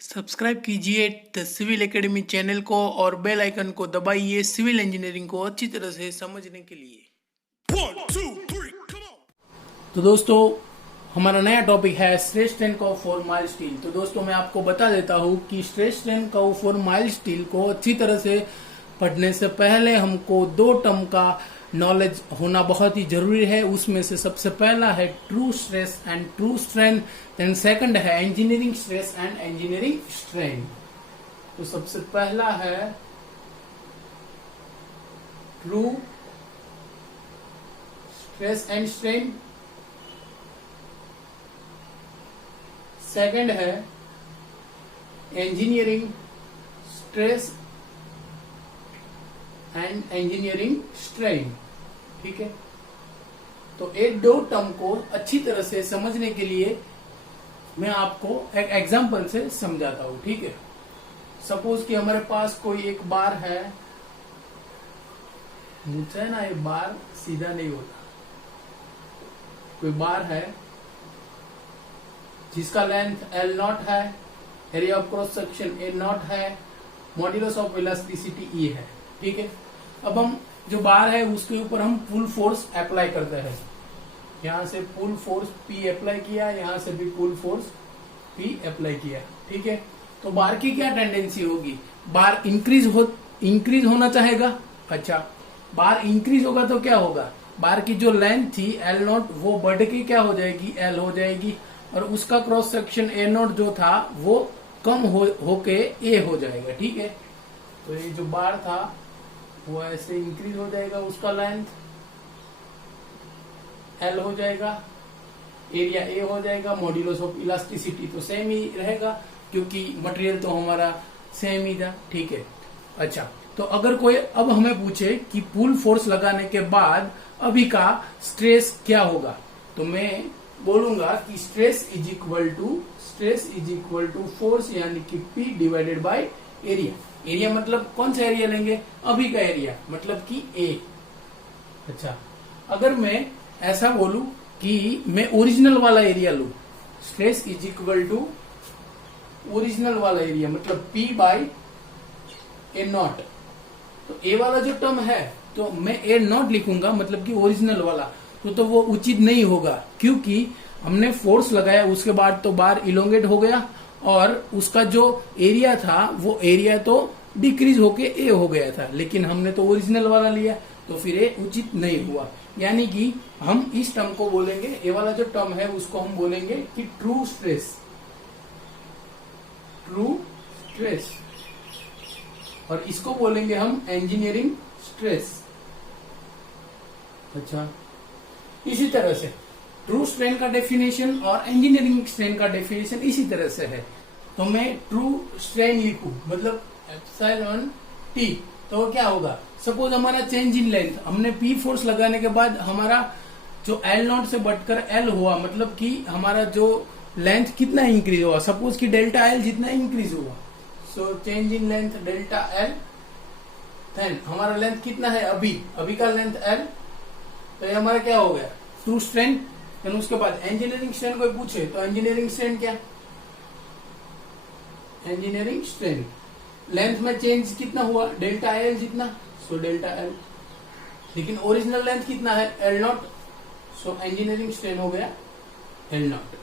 Subscribe कीजिए the civil academy channel को और बेल आइकन को दबाइए सिविल इंजीनियरिंग को अच्छी तरह से समझने के लिए। 1, 2, 3, come on! तो दोस्तों हमारा नया टॉपिक है stress strain curve for mild steel. तो दोस्तों मैं आपको बता देता हूँ कि stress strain curve for mild steel को अच्छी तरह से पढ़ने से पहले हमको दो टर्म का नॉलेज होना बहुत ही जरूरी है। उसमें से सबसे पहला है true stress and true strain, then second है engineering stress and engineering strain. तो सबसे पहला है true stress and strain, second है engineering stress and engineering strain. ठीक है, तो एक दो टर्म को अच्छी तरह से समझने के लिए मैं आपको एक एग्जांपल से समझाता हूं। ठीक है, सपोज कि हमारे पास कोई एक बार है, मुझे ना ये बार सीधा नहीं होता, कोई बार है जिसका लेंथ L नॉट है, area of cross section A not है, मॉड्यूलस ऑफ इलास्टिसिटी E है। ठीक है, अब हम जो बार है उसके ऊपर हम पुल फोर्स अप्लाई करते हैं। यहां से पुल फोर्स P अप्लाई किया, यहां से भी पुल फोर्स P अप्लाई किया। ठीक है, तो बार की क्या टेंडेंसी होगी, बार इंक्रीज होना चाहेगा। अच्छा, बार इंक्रीज होगा तो क्या होगा, बार की जो लेंथ थी L नॉट वो बढ़ के क्या हो जाएगी, L हो जाएगी, और उसका क्रॉस सेक्शन A नॉट जो था वो कम होके A हो जाएगा। ठीक है, तो ये जो बार था वो ऐसे इंक्रीज हो जाएगा, उसका लेंथ L हो जाएगा, एरिया A हो जाएगा, मॉड्यूलस ऑफ इलास्टिसिटी तो सेम ही रहेगा क्योंकि मटेरियल तो हमारा सेम ही था। ठीक है, अच्छा, तो अगर कोई अब हमें पूछे कि पुल फोर्स लगाने के बाद अभी का स्ट्रेस क्या होगा, तो मैं बोलूंगा कि stress is equal to force यानी कि P divided by area. Area मतलब कौन सा एरिया लेंगे, अभी का एरिया मतलब कि A। अच्छा, अगर मैं ऐसा बोलूं कि मैं ओरिजिनल वाला एरिया लू, stress is equal to original वाला एरिया मतलब P बाय A नॉट, तो A वाला जो टर्म है तो मैं A नॉट लिखूंगा मतलब कि ओरिजिनल वाला, तो वो उचित नहीं होगा क्योंकि हमने फोर्स लगाया उसके बाद तो बार इलोंगेट हो गया और उसका जो एरिया था वो एरिया तो डिक्रीज होके ए हो गया था, लेकिन हमने तो ओरिजिनल वाला लिया तो फिर ए उचित नहीं हुआ। यानी कि हम इस टर्म को बोलेंगे, ए वाला जो टर्म है उसको हम बोलेंगे कि ट्रू स्ट्रेस, और इसको बोलेंगे हम इंजीनियरिंग स्ट्रेस। अच्छा, इसी तरह से ट्रू स्ट्रेन का डेफिनेशन और इंजीनियरिंग स्ट्रेन का डेफिनेशन इसी तरह से है। तो मैं ट्रू स्ट्रेन लिखूं मतलब एप्सिलॉन T, तो क्या होगा, सपोज हमारा चेंज इन लेंथ, हमने P फोर्स लगाने के बाद हमारा जो L नॉट से बढ़कर L हुआ मतलब कि हमारा जो लेंथ कितना इंक्रीज हुआ, सपोज कि डेल्टा L जितना इंक्रीज हुआ, so change in length delta L, then हमारा लेंथ कितना है अभी का लेंथ L, तो ये हमारा क्या हो गया ट्रू स्ट्रेन। देन उसके बाद इंजीनियरिंग स्ट्रेन कोई पूछे तो इंजीनियरिंग स्ट्रेन क्या, इंजीनियरिंग स्ट्रेन लेंथ में चेंज कितना हुआ डेल्टा L जितना, सो डेल्टा L, लेकिन ओरिजिनल लेंथ कितना है L not, so engineering strain हो गया L नॉट।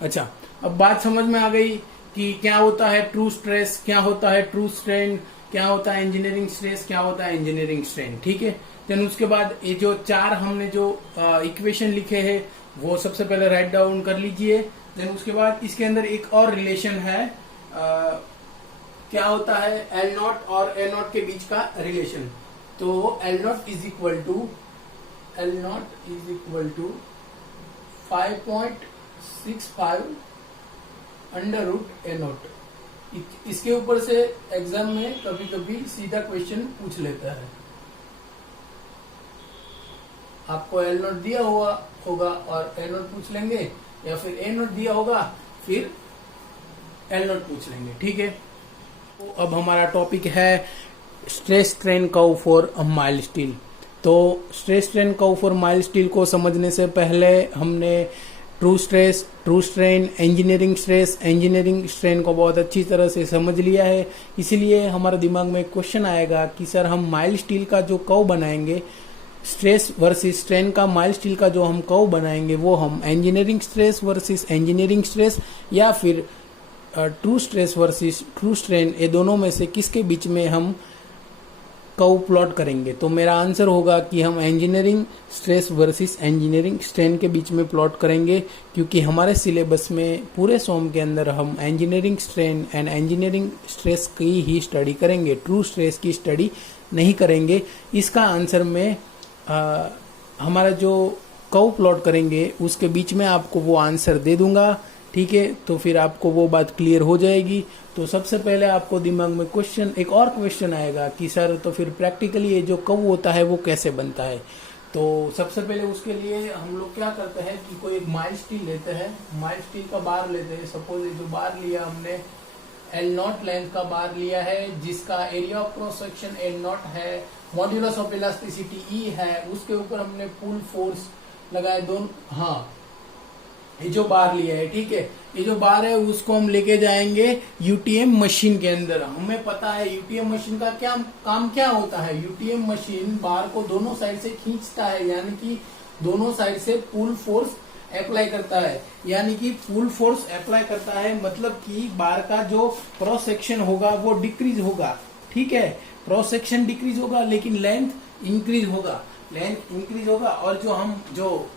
अच्छा, अब बात समझ में आ गई कि क्या होता है ट्रू स्ट्रेस, क्या होता है ट्रू स्ट्रेन, क्या होता है इंजीनियरिंग स्ट्रेस, क्या होता है इंजीनियरिंग स्ट्रेन। ठीक है, देन उसके बाद ये जो चार हमने जो इक्वेशन लिखे हैं वो सबसे पहले राइट डाउन कर लीजिए। देन उसके बाद इसके अंदर एक और रिलेशन है, क्या होता है L नॉट और A नॉट के बीच का रिलेशन, तो L nought is equal to 5.65 under root A nought. इसके ऊपर से एग्जाम में कभी कभी सीधा क्वेश्चन पूछ लेता है, आपको L नॉट दिया हुआ होगा और A नॉट पूछ लेंगे, या फिर A नॉट दिया होगा फिर L नॉट पूछ लेंगे। ठीक है, तो अब हमारा टॉपिक है stress strain curve for mild steel. तो stress strain curve for mild steel को समझने से पहले हमने true stress, true strain, engineering strain को बहुत अच्छी तरह से समझ लिया है। इसीलिए हमारे दिमाग में एक क्वेश्चन आएगा कि सर हम माइल्ड स्टील का जो कर्व बनाएंगे, स्ट्रेस वर्सेस स्ट्रेन का माइल्ड स्टील का जो हम कर्व बनाएंगे वो हम engineering stress versus engineering stress या फिर true stress versus true strain, ये दोनों में से किसके बीच में हम कर्व प्लॉट करेंगे। तो मेरा आंसर होगा कि हम engineering stress versus engineering strain के बीच में प्लॉट करेंगे, क्योंकि हमारे सिलेबस में पूरे सोम के अंदर हम engineering strain and engineering stress की ही स्टडी करेंगे, ट्रू स्ट्रेस की स्टडी नहीं करेंगे। इसका आंसर में हमारा जो कर्व प्लॉट करेंगे उसके बीच में आपको वो आंसर दे दूंगा, ठीक है। तो फिर आपको वो बात क्लियर हो जाएगी। तो सबसे पहले आपको दिमाग में एक और क्वेश्चन आएगा कि सर तो फिर प्रैक्टिकली ये जो कर्व होता है वो कैसे बनता है। तो सबसे पहले उसके लिए हम लोग क्या करते हैं कि कोई एक माइल्ड स्टील लेते हैं, माइल्ड स्टील का बार लेते हैं। सपोज ये जो बार लिया हमने L0 लेंथ का बार लिया है, जिसका area of cross section L0 है, मॉड्यूलस ऑफ इलास्टिसिटी E है, उसके ऊपर हमने पुल फोर्स लगाए दोनों। हाँ, ये जो बार लिया है, ठीक है, ये जो बार है उसको हम लेके जाएंगे यूटीएम मशीन के अंदर। हमें पता है यूटीएम मशीन का क्या काम क्या होता है। यूटीएम मशीन बार को दोनों साइड से खींचता है, यानी कि दोनों साइड से पुल फोर्स अप्लाई करता है, यानी कि पुल फोर्स अप्लाई करता है मतलब कि बार का जो क्रॉस सेक्शन होगा वो डिक्रीज होगा, ठीक है। क्रॉस सेक्शन डिक्रीज होगा लेकिन लेंथ इंक्रीज होगा, और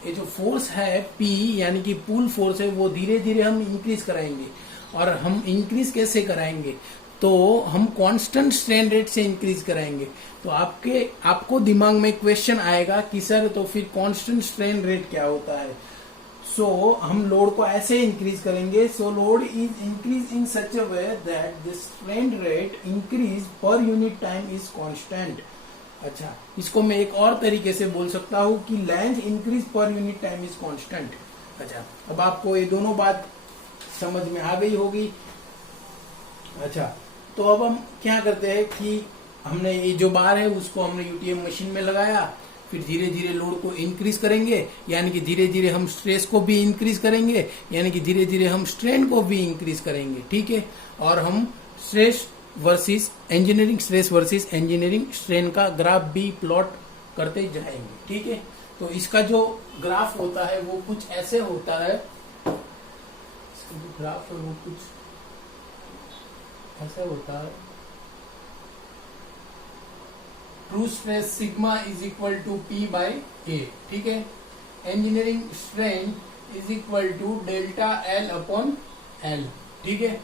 ये जो फोर्स है P यानी कि पुल फोर्स है वो धीरे धीरे हम इंक्रीज कराएंगे। और हम इंक्रीज कैसे कराएंगे, तो हम कांस्टेंट स्ट्रेन रेट से इंक्रीज कराएंगे। तो आपको दिमाग में क्वेश्चन आएगा कि सर तो फिर कांस्टेंट स्ट्रेन रेट क्या होता है। सो हम लोड को ऐसे इंक्रीज करेंगे। सो load is increase in such a way that the strain rate increase per unit time is constant. अच्छा, इसको मैं एक और तरीके से बोल सकता हूँ कि length increase per unit time is constant. अच्छा, अब आपको ये दोनों बात समझ में आ गई होगी। अच्छा, तो अब हम क्या करते हैं कि हमने ये जो बार है उसको हमने यूटीएम मशीन में लगाया, फिर धीरे धीरे लोड को इंक्रीज करेंगे, यानी कि धीरे धीरे हम स्ट्रेस को भी इंक्रीज करेंगे, यानी कि धीरे धीरे हम स्ट्रेन को भी इंक्रीज करेंगे, ठीक है। और हम स्ट्रेस वर्सेस इंजीनियरिंग स्ट्रेन का ग्राफ भी प्लॉट करते जाएंगे, ठीक है। तो इसका जो ग्राफ होता है वो कुछ ऐसे होता है, इसका जो ग्राफ है वो कुछ ऐसे होता है। True stress sigma is equal to P by A, ठीक है। Engineering strain is equal to delta L upon L, ठीक है।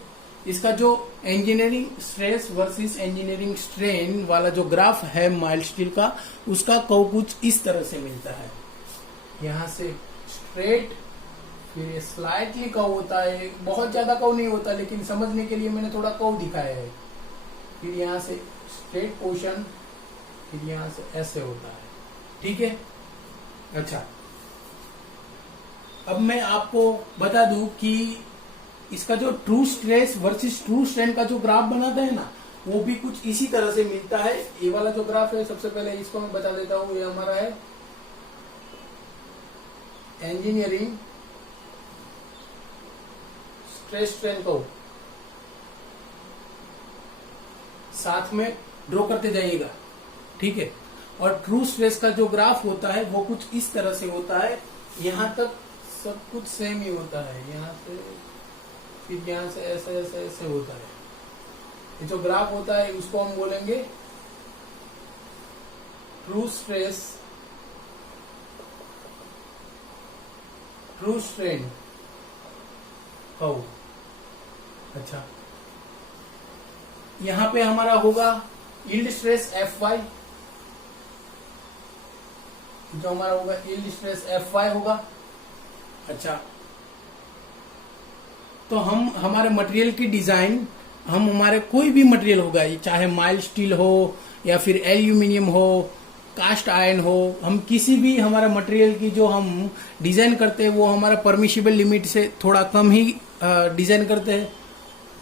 इसका जो engineering stress versus engineering strain वाला जो ग्राफ है माइल्ड स्टील का, उसका कर्व कुछ इस तरह से मिलता है। यहाँ से स्ट्रेट, फिर ये स्लाइटली कर्व होता है, बहुत ज्यादा कर्व नहीं होता, लेकिन समझने के लिए मैंने थोड़ा कर्व दिखाया है। फिर यहाँ से स्ट्रेट पोर्शन, फिर यहाँ से ऐसे होता है, ठीक है। अच्छा, अब मैं आपको बता दूं कि इसका जो true stress versus true strain का जो ग्राफ बनाते हैं ना, वो भी कुछ इसी तरह से मिलता है। ये वाला जो ग्राफ है, सबसे पहले इसको मैं बता देता हूं, ये हमारा है इंजीनियरिंग स्ट्रेस स्ट्रेन को साथ में ड्रॉ करते जाइएगा, ठीक है। और ट्रू स्ट्रेस का जो ग्राफ होता है वो कुछ इस तरह से होता है। यहां तक सब कुछ सेम ही होता है, यहाँ से फिर यहाँ से ऐसे ऐसे ऐसे होता है। ये जो ग्राफ होता है उसको हम बोलेंगे true stress true strain curve. अच्छा, यहां पे हमारा होगा यील्ड स्ट्रेस Fy, जो हमारा होगा यील्ड स्ट्रेस Fy होगा। अच्छा, तो हम हमारे मटेरियल की डिजाइन, हम हमारे कोई भी मटेरियल होगा, ये चाहे माइल्ड स्टील हो या फिर एल्यूमिनियम हो, कास्ट आयरन हो, हम किसी भी हमारा मटेरियल की जो हम डिजाइन करते हैं वो हमारा परमिशिबल लिमिट से थोड़ा कम ही डिजाइन करते हैं।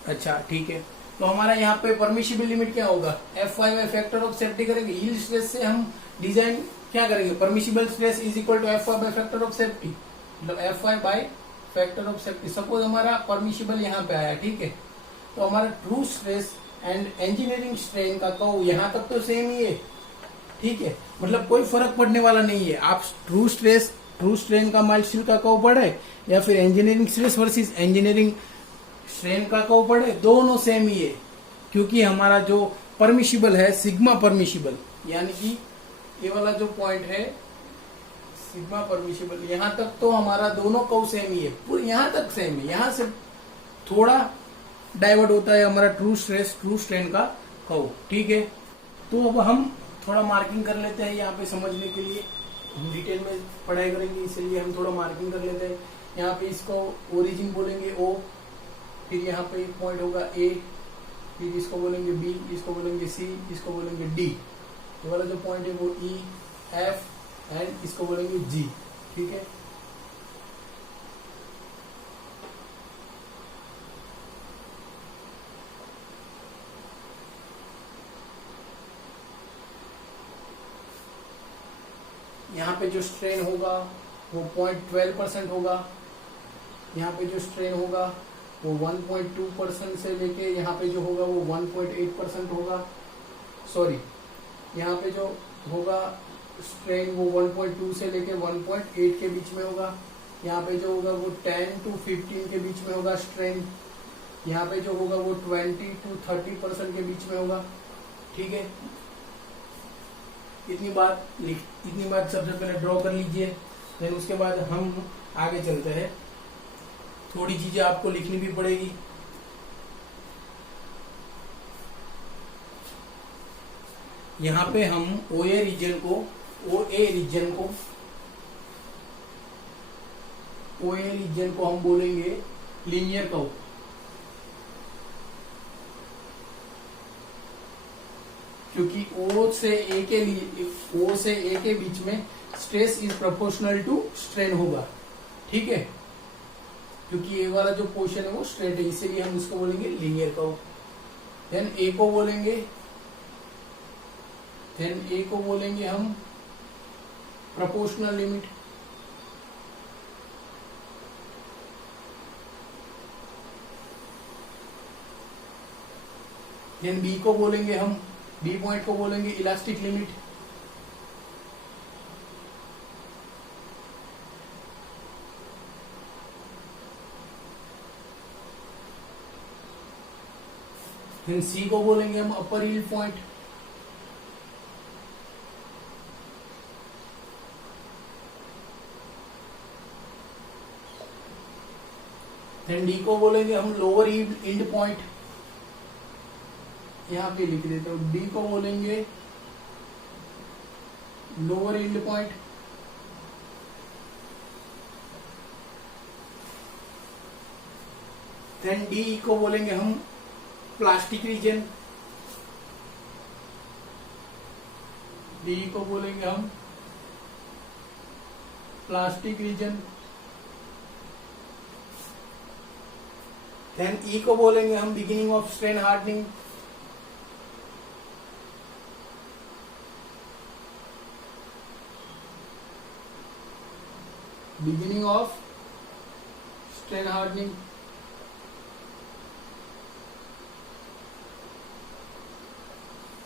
अच्छा, ठीक है। तो हमारा यहाँ पे परमिशिबल लिमिट क्या होगा, Fy में फैक्टर ऑफ सेफ्टी करेंगे। यील्ड स्ट्रेस से हम डिजाइन क्या करेंगे, permissible stress is equal to Fy by factor of safety, मतलब Fy by factor of safety, suppose हमारा परमिशिबल यहाँ पे आया, ठीक है, तो हमारा true stress and engineering strain का कर्व यहाँ तक तो सेम ही है, ठीक है, मतलब कोई फर्क पड़ने वाला नहीं है। आप ट्रू स्ट्रेस ट्रू स्ट्रेन का माइल्ड स्टील का कर्व पढ़े या फिर engineering stress versus engineering strain का कर्व पढ़े, दोनों सेम ही है, क्योंकि हमारा जो परमिशिबल है सिग्मा परमिशिबल, यानी कि ये वाला जो पॉइंट है सिग्मा परमिशिबल, यहां तक तो हमारा दोनों कर्व सेम ही है, पूरे यहां तक सेम है, यहां से थोड़ा डाइवर्ट होता है हमारा ट्रू स्ट्रेस ट्रू स्ट्रेन का कर्व, ठीक है। तो अब हम थोड़ा मार्किंग कर लेते हैं यहाँ पे समझने के लिए, हम डिटेल में पढ़ाई करेंगे इसलिए हम थोड़ा मार्किंग कर लेते हैं। यहाँ पे इसको ओरिजिन बोलेंगे O, फिर यहाँ पे एक पॉइंट होगा A, फिर इसको बोलेंगे B, इसको बोलेंगे C, इसको बोलेंगे D, ये वाला जो पॉइंट है वो E, F एंड इसको बोलेंगे G, ठीक है। यहाँ पे जो स्ट्रेन होगा वो 0.12% होगा, यहाँ पे जो स्ट्रेन होगा वो 1.2% से लेके यहाँ पे जो होगा वो 1.8% होगा, सॉरी यहाँ पे जो होगा स्ट्रेन वो 1.2 से लेके 1.8 के बीच में होगा, यहाँ पे जो होगा वो 10 to 15 के बीच में होगा स्ट्रेन, यहाँ पे जो होगा वो 20 to 30% के बीच में होगा, ठीक है। इतनी बात सबसे पहले ड्रॉ कर लीजिए, फिर उसके बाद हम आगे चलते हैं। थोड़ी चीजें आपको लिखनी भी पड़ेगी। यहाँ पे हम OA रीजन को हम बोलेंगे लीनियर कर्व, क्योंकि O से A के बीच में stress is proportional to strain होगा, ठीक है, क्योंकि ये वाला जो पोर्शन है वो स्ट्रेट है, इसीलिए हम इसको बोलेंगे लीनियर कर्व। देन A को बोलेंगे हम प्रोपोर्शनल लिमिट, देन B को बोलेंगे हम B पॉइंट को बोलेंगे इलास्टिक लिमिट, देन C को बोलेंगे हम अपर यील्ड पॉइंट, देन D को बोलेंगे हम लोअर यील्ड पॉइंट, यहाँ पे लिख देते हो, D को बोलेंगे lower yield point, then D को बोलेंगे हम प्लास्टिक रीजन, D को बोलेंगे हम प्लास्टिक रीजन, देन E को बोलेंगे हम beginning of strain hardening, beginning of strain hardening,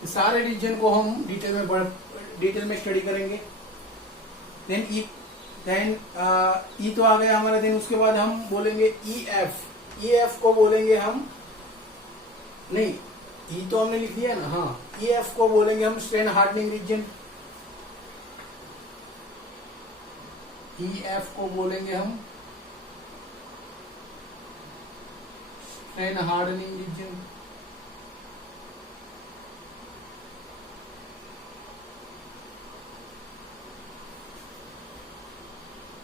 सारे रीजन को हम डिटेल में स्टडी करेंगे। देन ई तो आ गया हमारा, देन उसके बाद हम बोलेंगे EF को बोलेंगे हम, नहीं ई तो हमने लिख दिया ना, हाँ, EF को बोलेंगे हम स्ट्रेन हार्डनिंग रीजन, EF को बोलेंगे हम strain hardening region,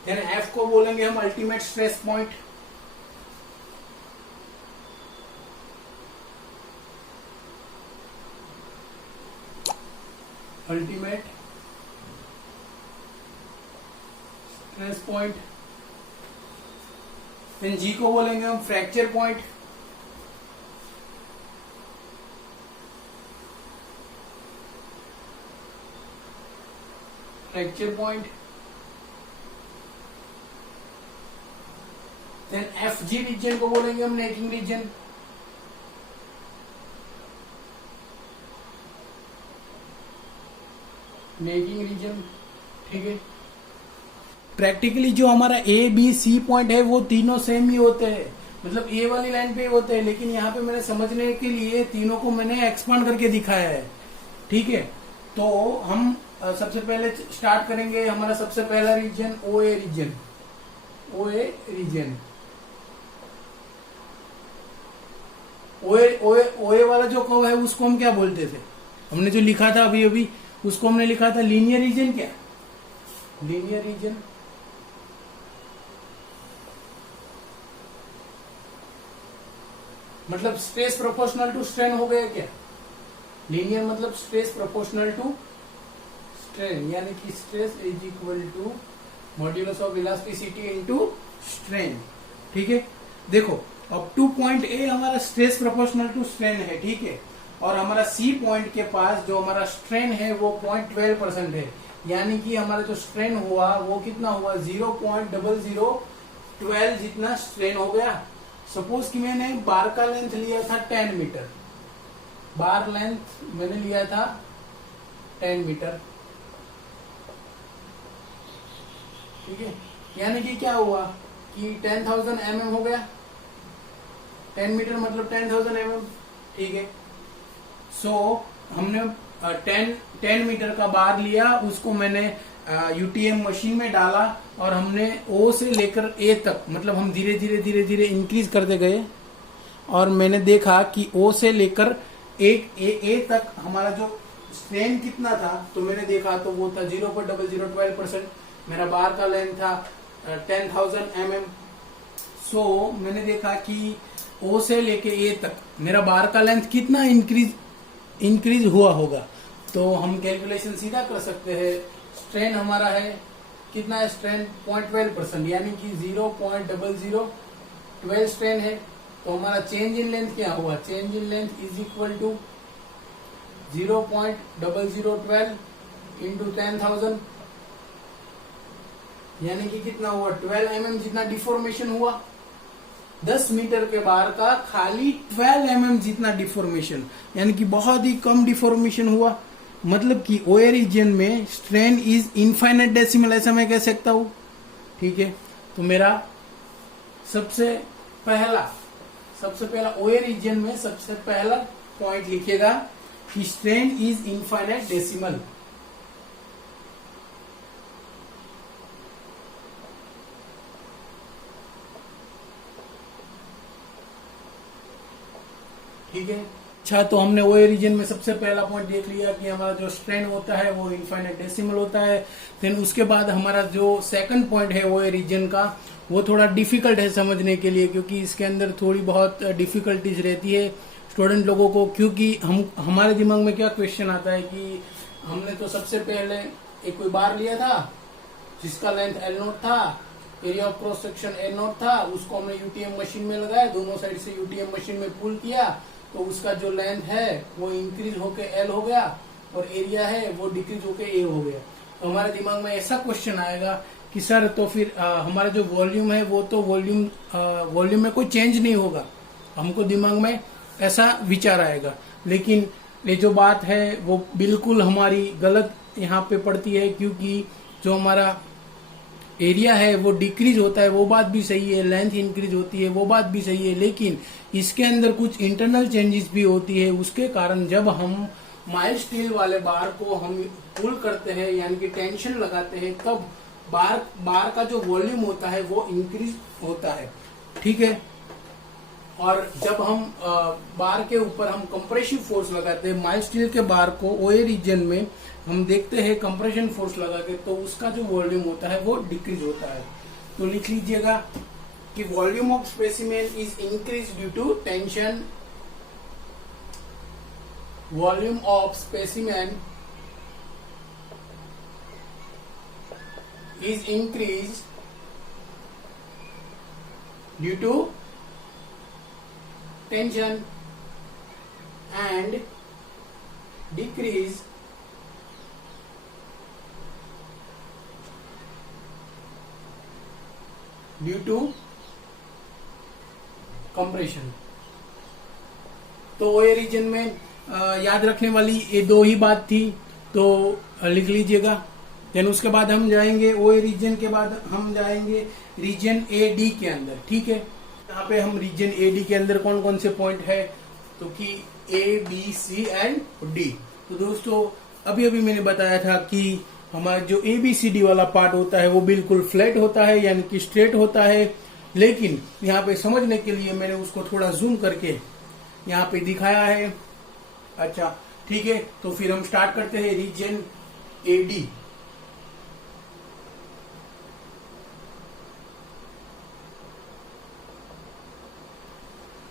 then F को बोलेंगे हम ultimate stress point, ultimate stress point, then G को बोलेंगे हम fracture point, then FG region को बोलेंगे हम नेकिंग रीजन। नेकिंग रीजन, ठीक है। प्रैक्टिकली जो हमारा ABC पॉइंट है वो तीनों सेम ही होते हैं, मतलब ए वाली लाइन पे ही होते हैं, लेकिन यहाँ पे मैंने समझने के लिए तीनों को मैंने एक्सपांड करके दिखाया है, ठीक है। तो हम सबसे पहले स्टार्ट करेंगे, हमारा सबसे पहला region OA region. OA region, OA वाला जो कर्व है उसको हम क्या बोलते थे, हमने जो लिखा था अभी अभी उसको हमने लिखा था लीनियर रीजन। क्या लीनियर रीजन, मतलब स्ट्रेस प्रोपोर्शनल टू स्ट्रेन हो गया क्या। लीनियर मतलब स्ट्रेस प्रोपोर्शनल टू स्ट्रेन, यानी कि stress is equal to modulus of elasticity into strain, ठीक है। देखो अब टू पॉइंट ए हमारा स्ट्रेस प्रोपोर्शनल टू स्ट्रेन है, ठीक है, और हमारा सी पॉइंट के पास जो हमारा स्ट्रेन है वो 0.12% है, यानी कि हमारा जो स्ट्रेन हुआ वो कितना हुआ 0.0012 जितना स्ट्रेन हो गया। सपोज कि मैंने बार का लेंथ लिया था 10 मीटर, बार लेंथ मैंने लिया था 10 मीटर, ठीक है, यानी कि क्या हुआ कि 10,000 mm हो गया, 10 मीटर मतलब 10,000 mm, ठीक है। सो हमने 10 मीटर का बार लिया, उसको मैंने UTM मशीन में डाला और हमने O से लेकर A तक, मतलब हम धीरे धीरे इंक्रीज करते गए और मैंने देखा कि O से लेकर A तक हमारा जो स्ट्रेन कितना था, तो मैंने देखा तो वो था 0.0012%। मेरा बार का लेंथ था 10,000 mm। सो मैंने देखा कि O से लेके A तक मेरा बार का लेंथ कितना इंक्रीज हुआ होगा, तो हम कैलकुलेशन सीधा कर सकते हैं। स्ट्रेन हमारा है कितना है, स्ट्रेन 0.12%, यानी कि 0.0012 स्ट्रेन है, तो हमारा चेंज इन लेंथ क्या हुआ, change in length is equal to 0.0012 into 10,000, यानी कि कितना हुआ 12 mm जितना डिफॉर्मेशन हुआ। 10 मीटर के बार का खाली 12 mm जितना डिफॉर्मेशन, यानी कि बहुत ही कम डिफॉर्मेशन हुआ, मतलब कि OA रीजन में स्ट्रेन इज इनफाइनाइट डेसिमल, ऐसा मैं कह सकता हूं, ठीक है। तो मेरा सबसे पहला OA रीजन में सबसे पहला पॉइंट लिखिएगा कि स्ट्रेन इज इनफाइनाइट डेसिमल। ठीक है, अच्छा, तो हमने OA रीजन में सबसे पहला पॉइंट देख लिया कि हमारा जो स्ट्रेन होता है वो इनफाइनाइट डेसिमल होता है। देन उसके बाद हमारा जो सेकंड पॉइंट है OA रीजन का, वो थोड़ा डिफिकल्ट है समझने के लिए, क्योंकि इसके अंदर थोड़ी बहुत डिफिकल्टीज रहती है स्टूडेंट लोगों को, क्योंकि हमारे दिमाग में क्या क्वेश्चन आता है कि हमने तो सबसे पहले एक कोई बार लिया था जिसका लेंथ L0 था, area of cross section L0 था, उसको हमने UTM मशीन में लगाया, दोनों साइड से UTM मशीन में पुल किया, तो उसका जो लेंथ है वो इंक्रीज होके L हो गया और एरिया है वो डिक्रीज होके A हो गया। तो हमारे दिमाग में ऐसा क्वेश्चन आएगा कि सर तो फिर हमारा जो वॉल्यूम है वो तो वॉल्यूम में कोई चेंज नहीं होगा, हमको दिमाग में ऐसा विचार आएगा। लेकिन ये जो बात है वो बिल्कुल हमारी गलत यहाँ पे पड़ती है, क्योंकि जो हमारा एरिया है वो डिक्रीज होता है, वो बात भी सही है, लेंथ इंक्रीज होती है, वो बात भी सही है, लेकिन इसके अंदर कुछ इंटरनल चेंजेस भी होती है। उसके कारण जब हम माइल्ड स्टील वाले बार को हम पुल करते हैं, यानी कि टेंशन लगाते हैं, तब बार का जो वॉल्यूम होता है वो इंक्रीज होता है, ठीक है। और जब हम बार के ऊपर हम कंप्रेसिव फोर्स लगाते हैं, माइल्ड स्टील के बार को OA रीजन में हम देखते हैं कंप्रेशन फोर्स लगा के, तो उसका जो वॉल्यूम होता है वो डिक्रीज होता है। तो लिख लीजिएगा कि volume of specimen is increase due to tension, volume of specimen is increase due to tension and decrease due to compression. तो ओए रीजन में याद रखने वाली ये दो ही बात थी, तो लिख लीजिएगा। देन उसके बाद हम जाएंगे ओए रीजन के बाद हम जाएंगे रीजन ए डी के अंदर। ठीक है, यहाँ पे हम रीजन ए डी के अंदर कौन कौन से पॉइंट है, तो कि A B C and D. तो दोस्तों अभी अभी मैंने बताया था कि हमारा जो ए बी सी डी वाला पार्ट होता है वो बिल्कुल फ्लैट होता है, यानी कि स्ट्रेट होता है। लेकिन यहाँ पे समझने के लिए मैंने उसको थोड़ा जूम करके यहाँ पे दिखाया है। अच्छा ठीक है, तो फिर हम स्टार्ट करते हैं रीजन ए डी।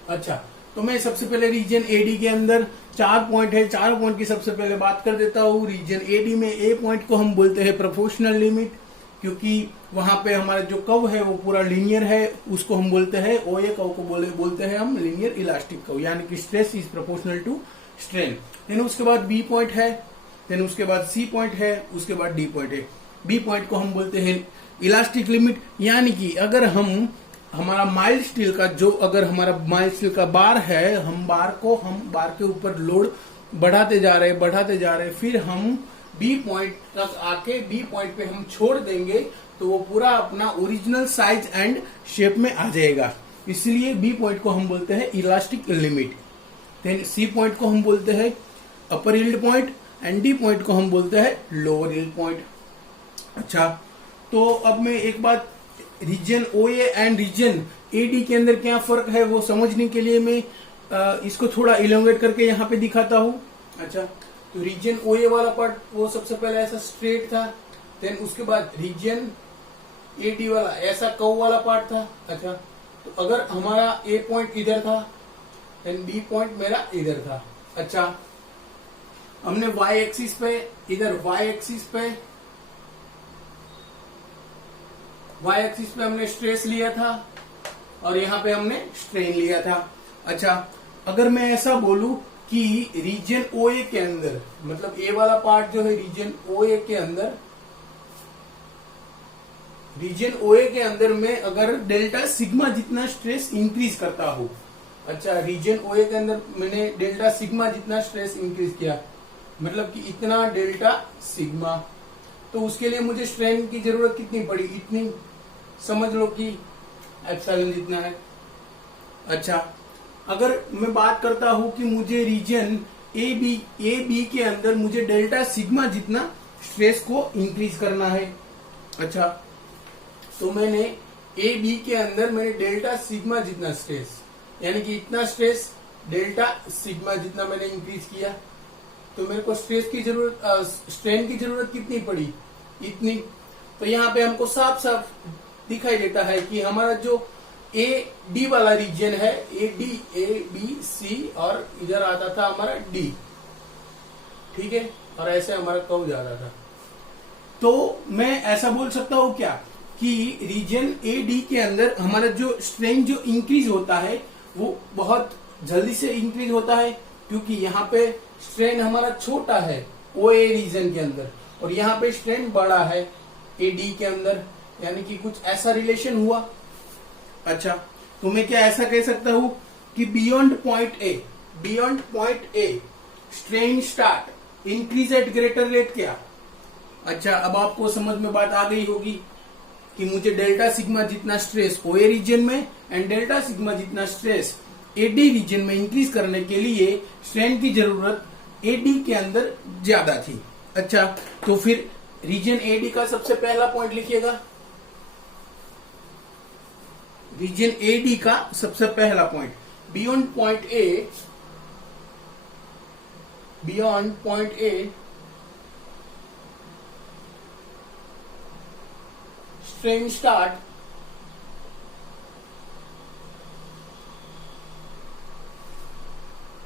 अच्छा, तो मैं सबसे पहले रीजन एडी के अंदर 4 पॉइंट है, 4 पॉइंट की सबसे पहले बात कर देता हूँ। रीजन एडी में ए पॉइंट को हम बोलते हैं प्रोपोर्शनल लिमिट, क्योंकि वहां पे हमारा जो कर्व है वो पूरा लीनियर है, उसको हम बोलते हैं ओए कर्व को बोलते हैं हम लीनियर इलास्टिक कर्व, यानी कि stress is proportional to strain. Then उसके बाद बी पॉइंट है, देन उसके बाद सी पॉइंट है, उसके बाद डी पॉइंट है। बी पॉइंट को हम बोलते हैं इलास्टिक लिमिट, यानी कि अगर हम हमारा माइल्ड स्टील का अगर हमारा माइल्ड स्टील का बार है, हम बार के ऊपर लोड बढ़ाते जा रहे, फिर हम बी पॉइंट तक आके बी पॉइंट पे हम छोड़ देंगे तो वो पूरा अपना ओरिजिनल साइज एंड शेप में आ जाएगा। इसलिए बी पॉइंट को हम बोलते हैं elastic limit. Then C point को हम बोलते हैं upper yield point and D point को हम बोलते हैं लोअर यील्ड पॉइंट। अच्छा, तो अब मैं एक बात रीजन ओए एंड रीजन एडी के अंदर क्या फर्क है वो समझने के लिए मैं इसको थोड़ा इलोंगेट करके यहाँ पे दिखाता हूँ। अच्छा, तो रीजन ओए वाला पार्ट वो सबसे पहले ऐसा स्ट्रेट था, देन उसके बाद रीजन एडी वाला ऐसा कर्व वाला पार्ट था। अच्छा, तो अगर हमारा ए पॉइंट इधर था देन बी पॉइंट मेरा इधर था। अच्छा, हमने वाई एक्सिस पे इधर वाई एक्सिस पे हमने स्ट्रेस लिया था और यहाँ पे हमने स्ट्रेन लिया था। अच्छा, अगर मैं ऐसा बोलूं कि रीजन ओए के अंदर, मतलब ए वाला पार्ट जो है रीजन ओए के अंदर मैं अगर डेल्टा सिग्मा जितना स्ट्रेस इंक्रीज करता हूं। अच्छा, रीजन ओए के अंदर मैंने डेल्टा सिग्मा जितना स्ट्रेस इंक्रीज किया, मतलब कि इतना डेल्टा सिग्मा, तो उसके लिए मुझे स्ट्रेन की जरूरत कितनी पड़ी, इतनी समझ लो कि एप्सिलॉन जितना है। अच्छा, अगर मैं बात करता हूं कि मुझे रीजन ए बी के अंदर मुझे डेल्टा सिग्मा जितना स्ट्रेस को इंक्रीज करना है। अच्छा, तो मैंने ए बी के अंदर मैंने डेल्टा सिग्मा जितना स्ट्रेस, यानी कि इतना स्ट्रेस डेल्टा सिग्मा जितना मैंने इंक्रीज किया, तो मेरे को स्ट्रेन की जरूरत कितनी पड़ी, इतनी। तो यहाँ पे हमको साफ साफ दिखाई देता है कि हमारा जो ए डी वाला रीजन है, ए बी सी और इधर आता था हमारा डी, ठीक है, और ऐसे हमारा कर्व जाता था। तो मैं ऐसा बोल सकता हूं क्या कि रीजन ए डी के अंदर हमारा जो स्ट्रेन जो इंक्रीज होता है वो बहुत जल्दी से इंक्रीज होता है, क्योंकि यहाँ पे स्ट्रेन हमारा छोटा है ओए रीजन के अंदर और यहाँ पे स्ट्रेन बड़ा है ए डी के अंदर, यानी कि कुछ ऐसा रिलेशन हुआ। अच्छा, तो मैं क्या ऐसा कह सकता हूं कि beyond point a strain start increase at greater rate क्या। अच्छा, अब आपको समझ में बात आ गई होगी कि मुझे डेल्टा सिग्मा जितना स्ट्रेस ओए रीजन में एंड डेल्टा सिग्मा जितना स्ट्रेस एडी रीजन में इंक्रीज करने के लिए स्ट्रेन की जरूरत एडी के अंदर ज्यादा थी। अच्छा, तो फिर रीजन एडी का सबसे पहला पॉइंट लिखिएगा। रीजन एडी का सबसे पहला point, beyond point a strain start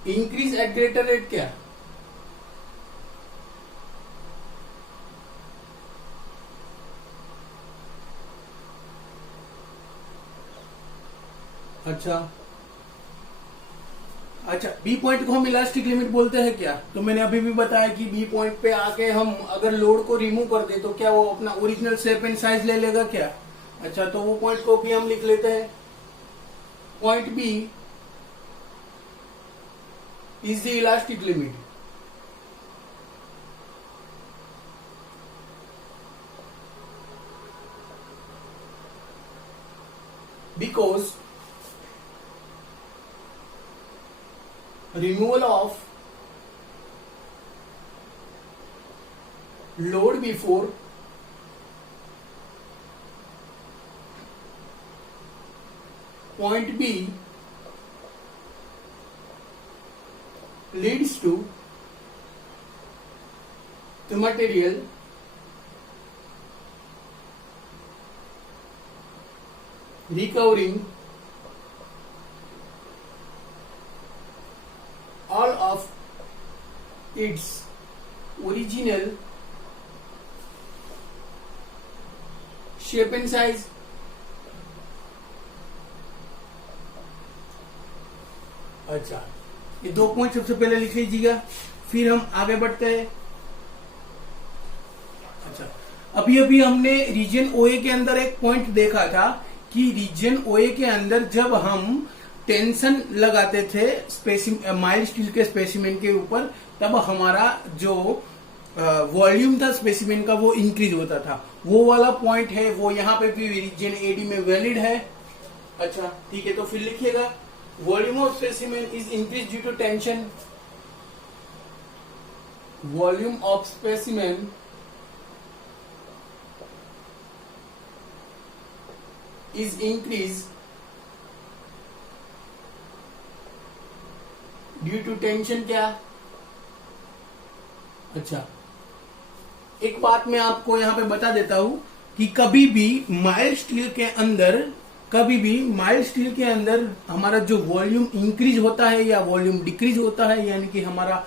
increase at greater rate क्या। अच्छा, बी पॉइंट को हम इलास्टिक लिमिट बोलते हैं क्या, तो मैंने अभी भी बताया कि बी पॉइंट पे आके हम अगर लोड को रिमूव कर दे तो क्या वो अपना ओरिजिनल शेप एंड साइज ले लेगा क्या। अच्छा, तो वो पॉइंट को भी हम लिख लेते हैं। point B is the elastic limit. Because removal of load before point B leads to the material recovering all of its original shape and size. अच्छा, ये 2 पॉइंट सबसे पहले लिख लीजिएगा, फिर हम आगे बढ़ते हैं। अच्छा, अभी अभी हमने रीजन ओए के अंदर एक पॉइंट देखा था कि रीजन ओए के अंदर जब हम टेंशन लगाते थे माइल्ड स्टील के स्पेसिमेन के ऊपर, तब हमारा जो वॉल्यूम था स्पेसिमेन का वो इंक्रीज होता था। वो वाला पॉइंट है, वो यहाँ पे भी रीजन एडी में वैलिड है। अच्छा ठीक है, तो फिर लिखिएगा volume of specimen is increase due to tension. Volume of specimen is increased due to tension। क्या? अच्छा, एक बात मैं आपको यहां पे बता देता हूं कि कभी भी माइल्ड स्टील के अंदर हमारा जो वॉल्यूम इंक्रीज होता है या वॉल्यूम डिक्रीज होता है, यानी कि हमारा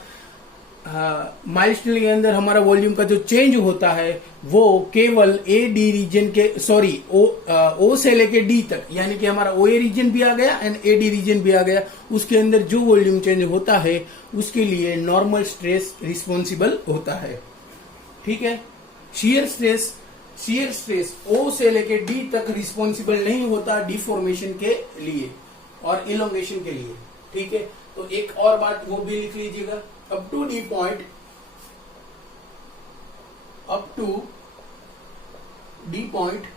माइल्ड स्टील के अंदर हमारा वॉल्यूम का जो चेंज होता है वो केवल ए डी रीजन के ओ से लेके डी तक, यानी कि हमारा ओ ए रीजन भी आ गया एंड ए डी रीजन भी आ गया, उसके अंदर जो वॉल्यूम चेंज होता है उसके लिए नॉर्मल स्ट्रेस रिस्पॉन्सिबल होता है। ठीक है, शियर स्ट्रेस ओ से लेके डी तक रिस्पॉन्सिबल नहीं होता डिफॉर्मेशन के लिए और इलोंगेशन के लिए। ठीक है, तो एक और बात वो भी लिख लीजिएगा, up to D point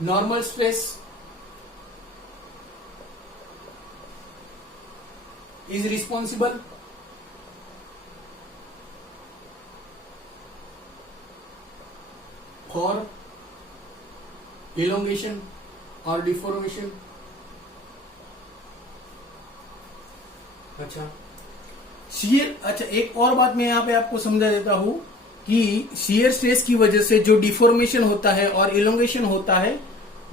normal stress is responsible for elongation or deformation। अच्छा, एक और बात मैं यहाँ पे आपको समझा देता हूँ कि शियर स्ट्रेस की वजह से जो डिफॉर्मेशन होता है और इलोंगेशन होता है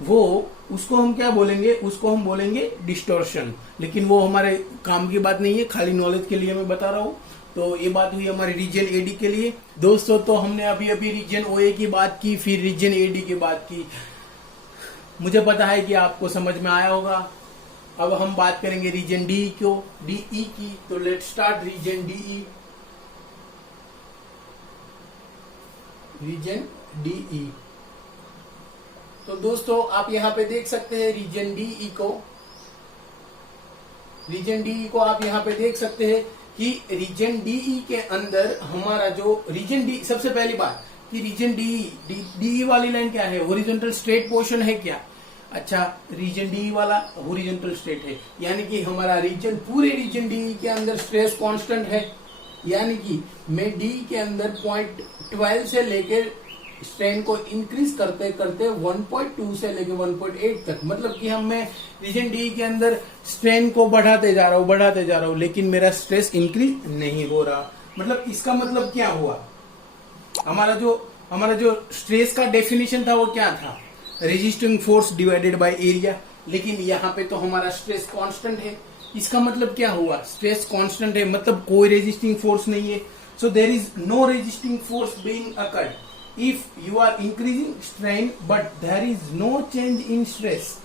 वो उसको हम क्या बोलेंगे, उसको हम बोलेंगे डिस्टॉर्शन। लेकिन वो हमारे काम की बात नहीं है, खाली नॉलेज के लिए मैं बता रहा हूँ। तो ये बात हुई हमारे रीजन एडी के लिए। दोस्तों, तो हमने अभी अभी रीजन ओए की बात की, फिर रीजन एडी की बात की। मुझे पता है कि आपको समझ में आया होगा। अब हम बात करेंगे रीजन डीई की। तो let start region D E. Region D E, तो दोस्तों आप यहां पे देख सकते हैं रीजन डीई को आप यहां पे देख सकते हैं कि रीजन डीई के अंदर हमारा जो रीजन डी, सबसे पहली बात कि रीजन डीई वाली लाइन क्या है, हॉरिजॉन्टल स्ट्रेट पोर्शन है क्या? अच्छा, रीजन डी वाला हॉरिजॉन्टल स्ट्रेट है, यानी कि हमारा रीजन, पूरे रीजन डी के अंदर स्ट्रेस कांस्टेंट है, यानी कि मैं डी के अंदर 0.12 से लेकर स्ट्रेन को इंक्रीज करते करते 1.2 से लेकर 1.8 तक, मतलब कि मैं रीजन डी के अंदर स्ट्रेन को बढ़ाते जा रहा हूं, लेकिन मेरा स्ट्रेस इंक्रीज नहीं हो रहा। मतलब इसका मतलब क्या हुआ, हमारा जो स्ट्रेस का डेफिनेशन था वो क्या था, resisting force divided by area. लेकिन यहाँ पे तो हमारा स्ट्रेस कांस्टेंट है। इसका मतलब क्या हुआ, स्ट्रेस कांस्टेंट है मतलब कोई रेजिस्टिंग फोर्स नहीं है। So there is no resisting force being occurred if you are increasing strain but there is no change in stress.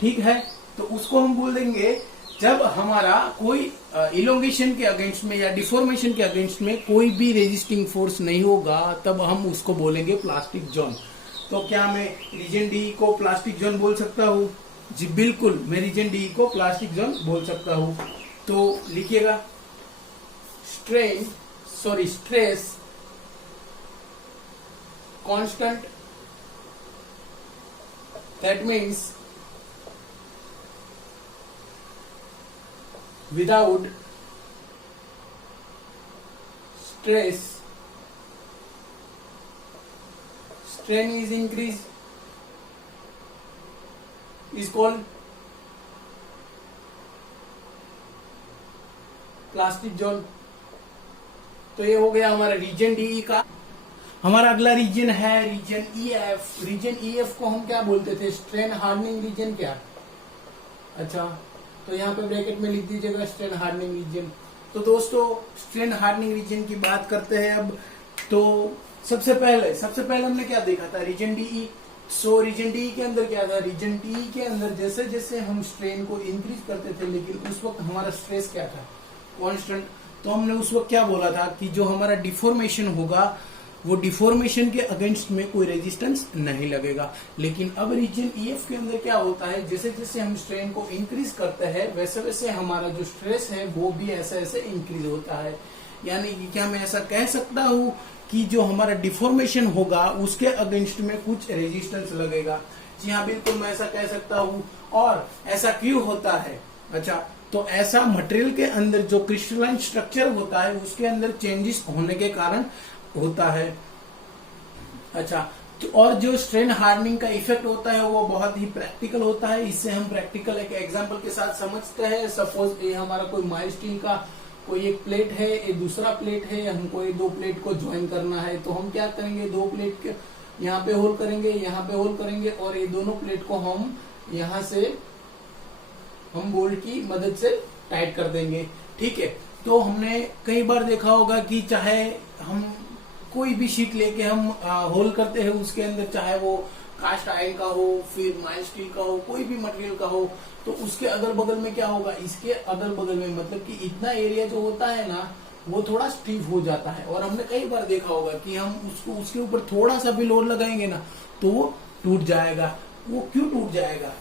ठीक है, तो उसको हम बोल देंगे जब हमारा कोई इलोंगेशन के अगेंस्ट में या डिफॉर्मेशन के अगेंस्ट में कोई भी रेजिस्टिंग फोर्स नहीं होगा, तब हम उसको बोलेंगे प्लास्टिक जोन। तो क्या मैं रीजन डी को प्लास्टिक जोन बोल सकता हूँ? जी बिल्कुल, मैं रीजन डी को प्लास्टिक जोन बोल सकता हूँ। तो लिखिएगा stress constant, that means without stress strain is increased is called plastic zone. तो ये हो गया हमारा रीजन डी का। हमारा अगला रीजन है region E F. Region E F को हम क्या बोलते थे? स्ट्रेन हार्डनिंग रीजन क्या? अच्छा, तो यहाँ पे ब्रैकेट में लिख दीजिएगा स्ट्रेन हार्डनिंग रीजन। तो दोस्तों स्ट्रेन हार्डनिंग रीजन की बात करते हैं अब। तो सबसे पहले हमने क्या देखा था? Region D. So region D के अंदर क्या था? रीजन डी के अंदर जैसे जैसे हम स्ट्रेन को इंक्रीज करते थे, लेकिन उस वक्त हमारा स्ट्रेस क्या था? कांस्टेंट। तो हमने उस वक्त क्या बोला था कि जो हमारा डिफॉर्मेशन होगा वो डिफॉर्मेशन के अगेंस्ट में कोई रेजिस्टेंस नहीं लगेगा। लेकिन अब रीजन ईएफ के अंदर क्या होता है? जैसे जैसे हम स्ट्रेन को इंक्रीज करते हैं वैसे वैसे हमारा जो स्ट्रेस है वो भी ऐसे ऐसे इंक्रीज होता है। यानी कि क्या मैं ऐसा कह सकता हूँ कि जो हमारा डिफॉर्मेशन होगा उसके अगेंस्ट में कुछ रेजिस्टेंस लगेगा? जी हाँ, बिल्कुल मैं ऐसा कह सकता हूँ। और ऐसा क्यों होता है? अच्छा, तो ऐसा मटेरियल के अंदर जो क्रिस्टलाइन स्ट्रक्चर होता है उसके अंदर चेंजेस होने के कारण होता है। अच्छा, तो और जो स्ट्रेन हार्डनिंग का इफेक्ट होता है वो बहुत ही प्रैक्टिकल होता है। इससे हम प्रैक्टिकल एक एग्जांपल के साथ समझते हैं। सपोज ये हमारा कोई माइल्ड स्टील का कोई एक प्लेट है, ये दूसरा प्लेट है, हमको ये दो प्लेट को ज्वाइन करना है। तो हम क्या करेंगे? दो प्लेट के यहाँ पे होल करेंगे, यहाँ पे होल करेंगे और ये दोनों प्लेट को हम यहाँ से हम बोल्ट की मदद से टाइट कर देंगे। ठीक है, तो हमने कई बार देखा होगा कि चाहे हम कोई भी शीट लेके हम होल करते हैं उसके अंदर, चाहे वो कास्ट आयरन का हो, फिर माइल्ड स्टील का हो, कोई भी मटेरियल का हो, तो उसके अगल बगल में क्या होगा? इसके अगल बगल में मतलब कि इतना एरिया जो होता है ना वो थोड़ा स्टीफ हो जाता है। और हमने कई बार देखा होगा कि हम उसको उसके ऊपर थोड़ा सा भी लोड लगाएंगे ना तो वो टूट जाएगा। वो क्यों टूट जाएगा?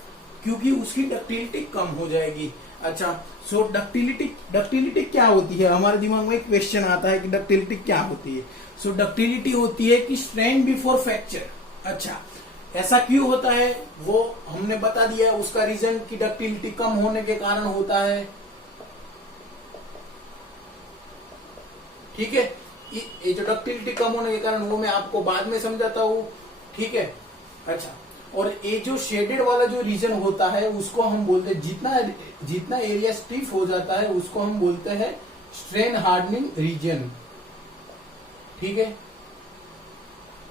क्योंकि उसकी डक्टिलिटी कम हो जाएगी। अच्छा, सो डक्टिलिटी क्या होती है? हमारे दिमाग में एक क्वेश्चन आता है कि डक्टिलिटी क्या होती है? सो डक्टिलिटी होती है कि स्ट्रेन बिफोर फ्रैक्चर। अच्छा, ऐसा क्यों होता है वो हमने बता दिया। उसका रीजन कि डक्टिलिटी कम होने के कारण होता है। ठीक है, ये जो डक्टिलिटी कम होने के कारण वो मैं आपको बाद में समझाता हूँ। ठीक है, अच्छा, और ये जो शेडेड वाला जो रीजन होता है उसको हम बोलते हैं, जितना एरिया स्टिफ हो जाता है उसको हम बोलते हैं स्ट्रेन हार्डनिंग रीजन। ठीक है,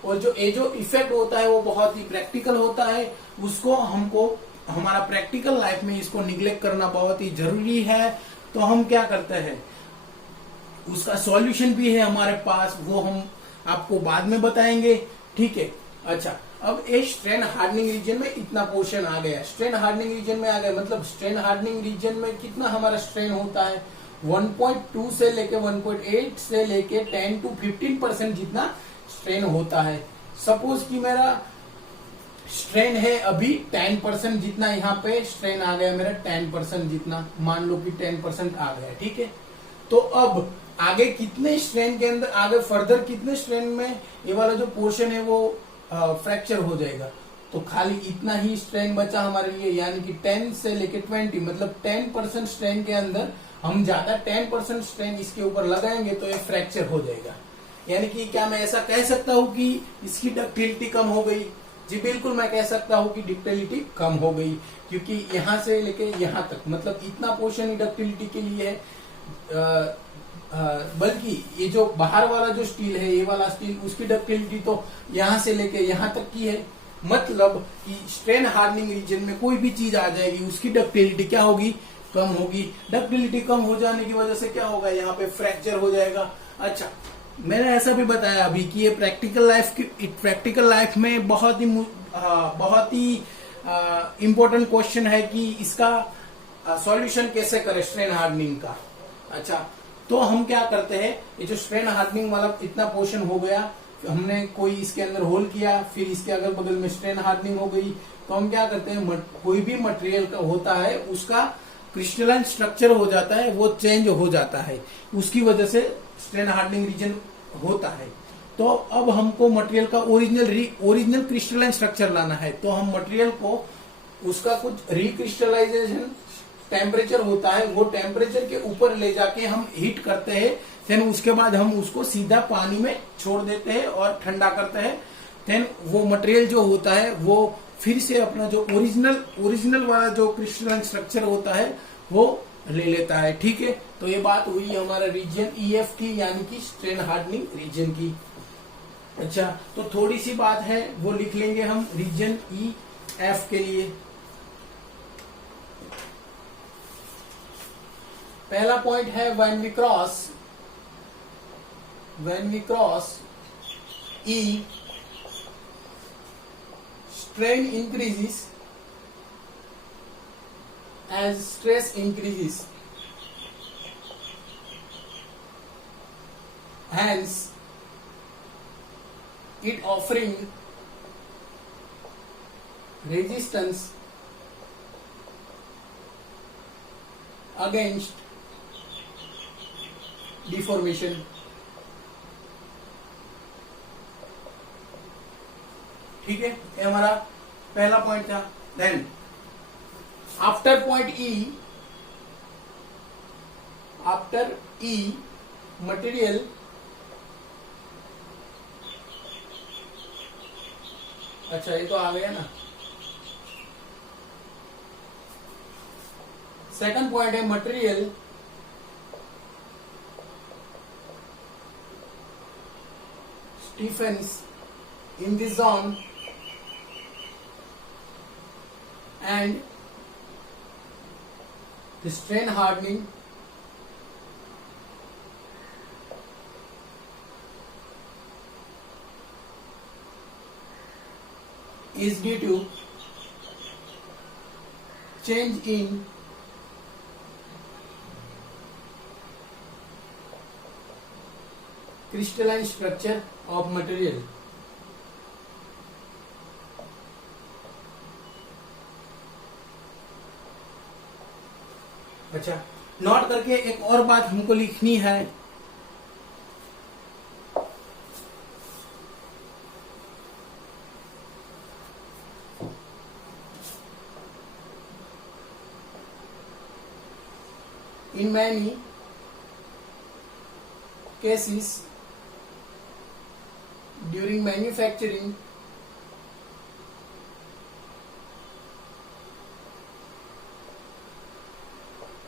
और जो ये जो इफेक्ट होता है वो बहुत ही प्रैक्टिकल होता है। उसको हमको हमारा प्रैक्टिकल लाइफ में इसको निग्लेक्ट करना बहुत ही जरूरी है। तो हम क्या करते हैं, उसका सॉल्यूशन भी है हमारे पास, वो हम आपको बाद में बताएंगे। ठीक है, अच्छा, अब ये स्ट्रेन हार्डनिंग रीजन में इतना पोर्शन आ गया। स्ट्रेन हार्डनिंग रीजन में आ गया मतलब स्ट्रेन हार्डनिंग रीजन में कितना हमारा स्ट्रेन होता है? 1.2 से लेके 1.8 से लेके 10 to 15% जितना स्ट्रेन होता है। सपोज कि मेरा स्ट्रेन है अभी 10% जितना, यहाँ पे स्ट्रेन आ गया मेरा 10% जितना, मान लो कि 10% आ गया। ठीक है, तो अब आगे कितने स्ट्रेन के अंदर, आगे फर्दर कितने स्ट्रेन में ये वाला जो पोर्शन है वो फ्रैक्चर हो जाएगा? तो खाली इतना ही स्ट्रेन बचा हमारे लिए, यानी कि 10 से लेके 20 मतलब 10% स्ट्रेन के अंदर हम ज्यादा 10% स्ट्रेन इसके ऊपर लगाएंगे तो ये फ्रैक्चर हो जाएगा। यानी कि क्या मैं ऐसा कह सकता हूँ कि इसकी डक्टिलिटी कम हो गई? जी बिल्कुल, मैं कह सकता हूँ कि डक्टिलिटी कम हो गई, क्योंकि यहाँ से लेके यहाँ तक मतलब इतना पोर्शन ही डक्टिलिटी के लिए है। बल्कि ये जो बाहर वाला जो स्टील है, ये वाला स्टील, उसकी डक्टिलिटी तो यहाँ से लेके यहाँ तक की है। मतलब कि स्ट्रेन हार्डनिंग रीजन में कोई भी चीज आ जाएगी उसकी डक्टिलिटी क्या होगी? कम होगी। डक्टिलिटी कम हो जाने की वजह से क्या होगा? यहाँ पे फ्रैक्चर हो जाएगा। अच्छा, मैंने ऐसा भी बताया अभी कि ये प्रैक्टिकल लाइफ में बहुत ही इम्पोर्टेंट क्वेश्चन है कि इसका सॉल्यूशन कैसे करें स्ट्रेन हार्डनिंग का। अच्छा, तो हम क्या करते हैं, ये जो स्ट्रेन हार्डनिंग वाला इतना पोर्शन हो गया, हमने कोई इसके अंदर होल किया, फिर इसके अगल बगल में स्ट्रेन हार्डनिंग हो गई, तो हम क्या करते हैं, कोई भी मटेरियल का होता है उसका क्रिस्टलाइन स्ट्रक्चर हो जाता है, वो चेंज हो जाता है, उसकी वजह से स्ट्रेन हार्डनिंग रीजन होता है। तो अब हमको मटेरियल का ओरिजिनल क्रिस्टलाइन स्ट्रक्चर लाना है, तो हम मटेरियल को उसका कुछ रिक्रिस्टलाइजेशन टेम्परेचर होता है, वो टेम्परेचर के ऊपर ले जाके हम हीट करते हैं, देन उसके बाद हम उसको सीधा पानी में छोड़ देते हैं और ठंडा करते हैं। देन वो मटेरियल जो होता है वो फिर से अपना जो ओरिजिनल वाला जो क्रिस्टलाइन स्ट्रक्चर होता है वो ले लेता है। ठीक है, तो ये बात हुई हमारा रीजन EF की, यानी कि स्ट्रेन हार्डनिंग रीजन की। अच्छा, तो थोड़ी सी बात है वो लिख लेंगे हम रीजन EF के लिए। पहला पॉइंट है when we cross E, strain increases as stress increases, hence it offering resistance against deformation। ठीक है, ये हमारा पहला पॉइंट था। देन आफ्टर E मटेरियल अच्छा ये तो आ गया ना। सेकंड पॉइंट है material stiffens in this zone and the strain hardening is due to change in crystalline structure of material। अच्छा, नोट करके एक और बात हमको लिखनी है। In many cases during manufacturing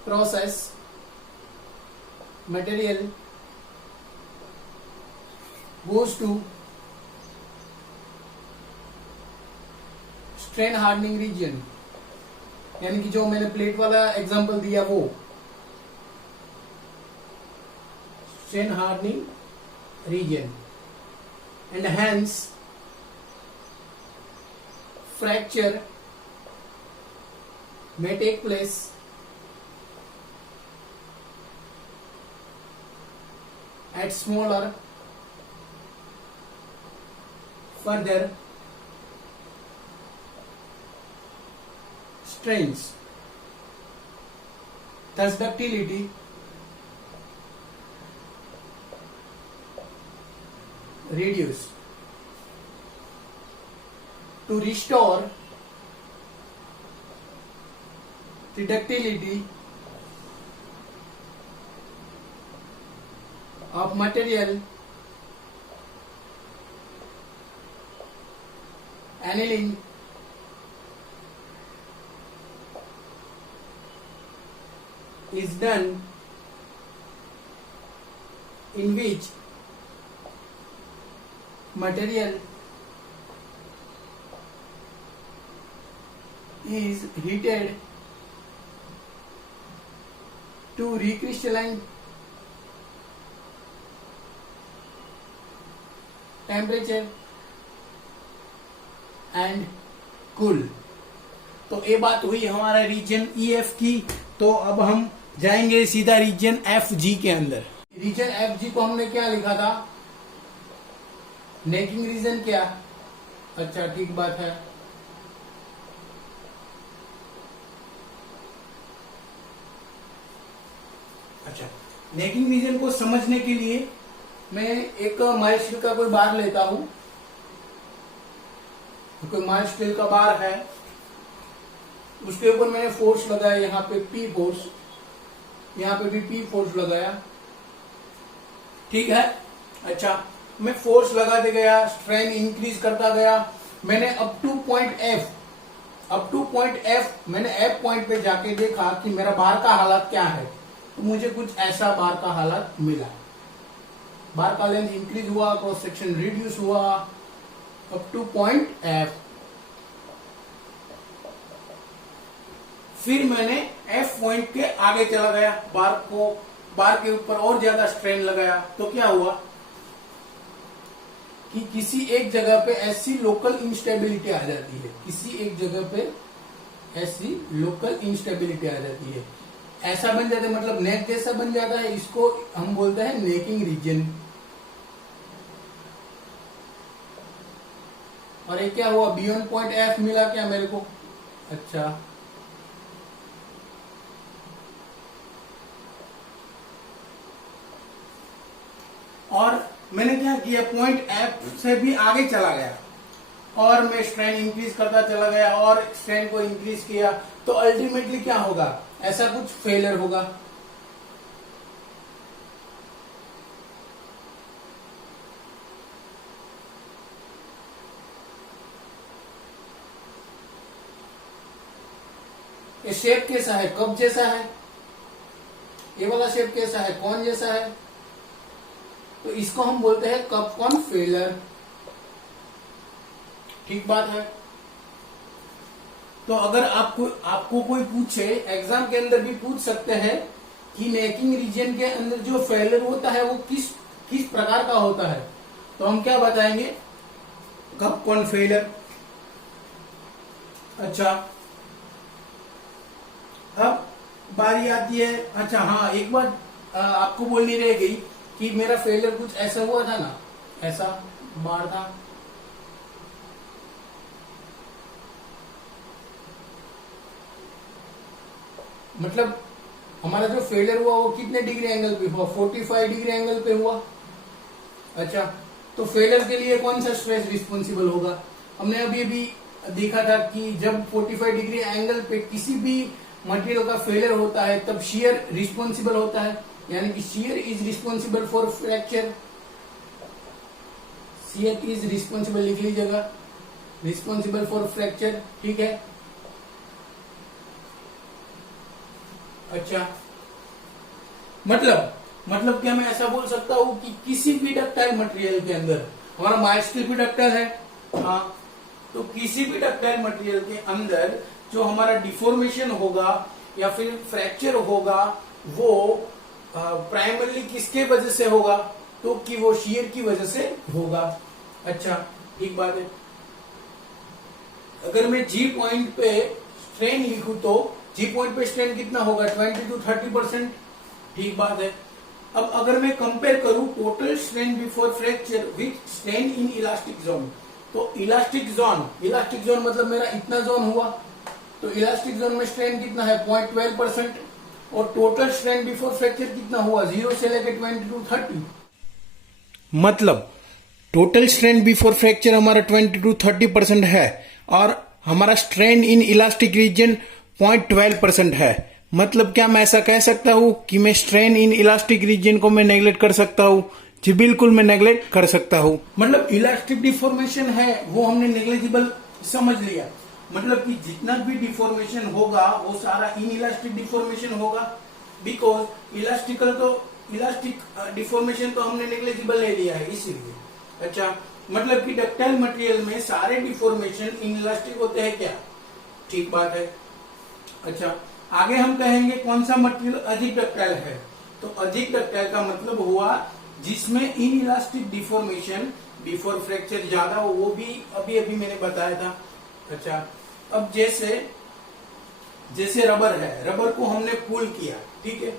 process material goes to strain hardening region, यानी कि जो मैंने प्लेट वाला एग्जांपल दिया वो strain hardening region, and hence fracture may take place at smaller further strains, thus ductility reduce. To restore the ductility of material, annealing is done, in which material is heated to recrystalline temperature and cool। तो ये बात हुई हमारा reason EF की। तो अब हम जाएंगे सीधा रीजन FG के अंदर। रीजन FG को हमने क्या लिखा था, नेकिंग रीजन क्या? अच्छा ठीक बात है। अच्छा, नेकिंग रीजन को समझने के लिए मैं एक माइल्ड स्टील का कोई बार लेता हूं। कोई माइल्ड स्टील का बार है, उसके ऊपर मैंने फोर्स लगाया, यहाँ पे पी फोर्स, यहाँ पे भी पी फोर्स लगाया, ठीक है। अच्छा, मैं फोर्स लगाते गया, स्ट्रेन इंक्रीज करता गया, मैंने अप टू पॉइंट एफ मैंने एफ पॉइंट पे जाके देखा कि मेरा बार का हालत क्या है, तो मुझे कुछ ऐसा बार का हालत मिला। बार का लेंथ इंक्रीज हुआ, क्रॉस सेक्शन रिड्यूस हुआ अप टू पॉइंट एफ। फिर मैंने एफ पॉइंट के आगे चला गया, बार के ऊपर और ज्यादा स्ट्रेन लगाया, तो क्या हुआ कि किसी एक जगह पे ऐसी लोकल इंस्टेबिलिटी आ जाती है, किसी एक जगह पे ऐसी लोकल इंस्टेबिलिटी आ जाती है, ऐसा बन जाता है, मतलब नेक जैसा बन जाता है, इसको हम बोलते हैं नेकिंग रीजन। और ये क्या हुआ, बियॉन्ड पॉइंट एफ मिला क्या मेरे को? अच्छा, और मैंने क्या किया, पॉइंट एफ से भी आगे चला गया और मैं स्ट्रेन इंक्रीज करता चला गया और स्ट्रेन को इंक्रीज किया, तो अल्टीमेटली क्या होगा, ऐसा कुछ फेलियर होगा। ये शेप कैसा है, कप जैसा है, ये वाला शेप कैसा है, कौन जैसा है, तो इसको हम बोलते हैं कप कॉन फेलियर, ठीक बात है। तो अगर आपको कोई पूछे, एग्जाम के अंदर भी पूछ सकते हैं कि नेकिंग रीजन के अंदर जो फेलियर होता है वो किस प्रकार का होता है, तो हम क्या बताएंगे, कप कॉन फेलियर। अच्छा, अब बारी आती है, अच्छा हाँ, एक बात आपको बोलनी रह गई कि मेरा फेलियर कुछ ऐसा हुआ था ना, ऐसा बार था, मतलब हमारा जो फेलियर हुआ वो कितने डिग्री एंगल पे हुआ, 45 डिग्री एंगल पे हुआ। अच्छा, तो फेलियर के लिए कौन सा स्ट्रेस रिस्पॉन्सिबल होगा, हमने अभी अभी देखा था कि जब 45 डिग्री एंगल पे किसी भी मटेरियल का फेलियर होता है तब शियर रिस्पॉन्सिबल होता है, यानी कि shear is responsible for fracture, shear is responsible, लिख लीजिएगा, रिस्पॉन्सिबल फॉर फ्रैक्चर, ठीक है। अच्छा, मतलब क्या मैं ऐसा बोल सकता हूं कि किसी भी डक्टाइल मटेरियल के अंदर, हमारा माइल्ड स्टील भी डक्टाइल है, हाँ, तो किसी भी डक्टाइल मटेरियल के अंदर जो हमारा डिफॉर्मेशन होगा या फिर फ्रैक्चर होगा वो प्राइमरली किसके वजह से होगा, तो कि वो शियर की वजह से होगा। अच्छा, ठीक बात है। अगर मैं जी पॉइंट पे स्ट्रेन लिखूं तो जी पॉइंट पे स्ट्रेन कितना होगा, 20 to 30%, ठीक बात है। अब अगर मैं कंपेयर करूं total strain before fracture with strain in elastic zone, तो इलास्टिक जोन मतलब मेरा इतना जोन हुआ, तो इलास्टिक जोन में स्ट्रेन कितना है, 0.12%, और टोटल स्ट्रेन बिफोर फ्रैक्चर कितना हुआ, 0 से लेकर 20 to 30, मतलब टोटल स्ट्रेन बिफोर फ्रैक्चर हमारा 20 to 30% है और हमारा स्ट्रेन इन इलास्टिक रीजन 0.12% है। मतलब क्या मैं ऐसा कह सकता हूं कि मैं स्ट्रेन इन इलास्टिक रीजन को मैं नेग्लेक्ट कर सकता हूं? जी बिल्कुल, मैं नेग्लेक्ट कर सकता हूं। मतलब इलास्टिक डिफॉर्मेशन है वो हमने नेग्लेजिबल समझ लिया, मतलब कि जितना भी डिफॉर्मेशन होगा वो सारा इन इलास्टिक डिफॉर्मेशन होगा, बिकॉज इलास्टिक डिफॉर्मेशन तो हमने नेग्लेजिबल ले लिया है इसीलिए। अच्छा, मतलब कि डक्टाइल मटेरियल में सारे डिफॉर्मेशन इन इलास्टिक होते हैं क्या, ठीक बात है। अच्छा, आगे हम कहेंगे कौन सा मटेरियल अधिक डक्टाइल है, तो अधिक डक्टाइल का मतलब हुआ जिसमें in elastic deformation before fracture ज्यादा हो, वो भी अभी मैंने बताया था। अच्छा, अब जैसे रबर है, रबर को हमने पुल किया, ठीक है,